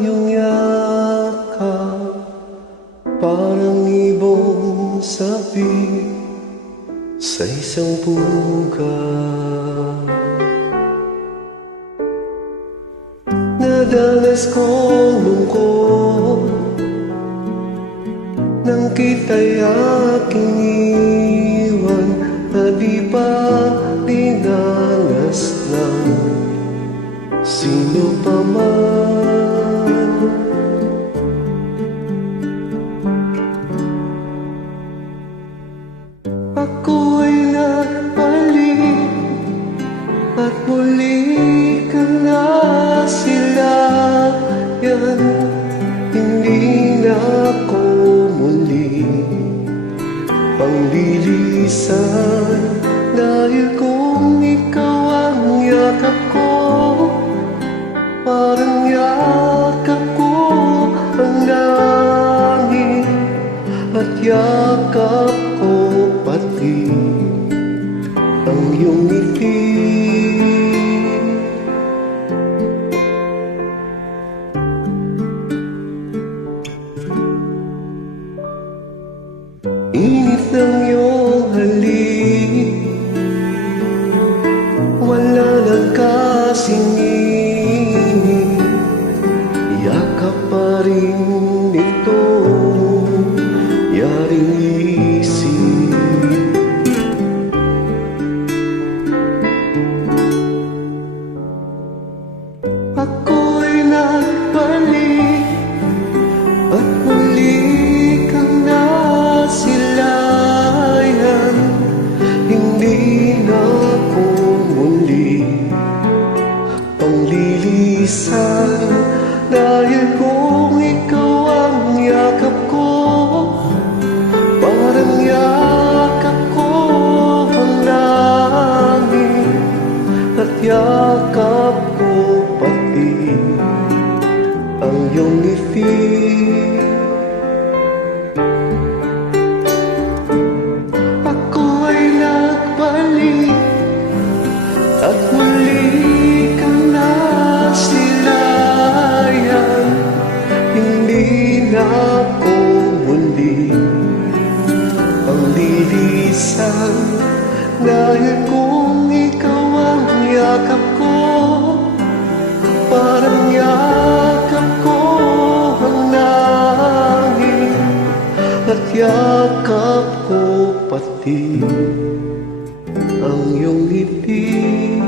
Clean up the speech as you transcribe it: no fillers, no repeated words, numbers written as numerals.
iyong yakap, parang ibong sabi sa isang pugad. Nadanas kong lungkot nang kita'y aking iwan, na di pa dinanas ng sino pa man. Ako'y nagbalik at muli ka na silayan. Hindi na ako muli panglilisan, dahil kung ikaw ang yakap ko, parang yakap ko ang langit, at yakap ko pati ang iyong ngiti. Init ng iyong halik, wala nang kasing init, yakap pa rin ito, yaring isip. Ako'y nagbalik at muli kang nasilayan. Hindi na ako muli panglilisan, dahil kung ikaw ang yakap ko, parang yakap ko ang langit, at yakap ko pati ang iyong ngiti. Ako'y nagbalik at muli kang nasilayan. Hindi na ako muli panglilisan, dahil kung ikaw ang yakap ko, parang yakap ko ang langit, at yakap ko pati ang iyong ngiti.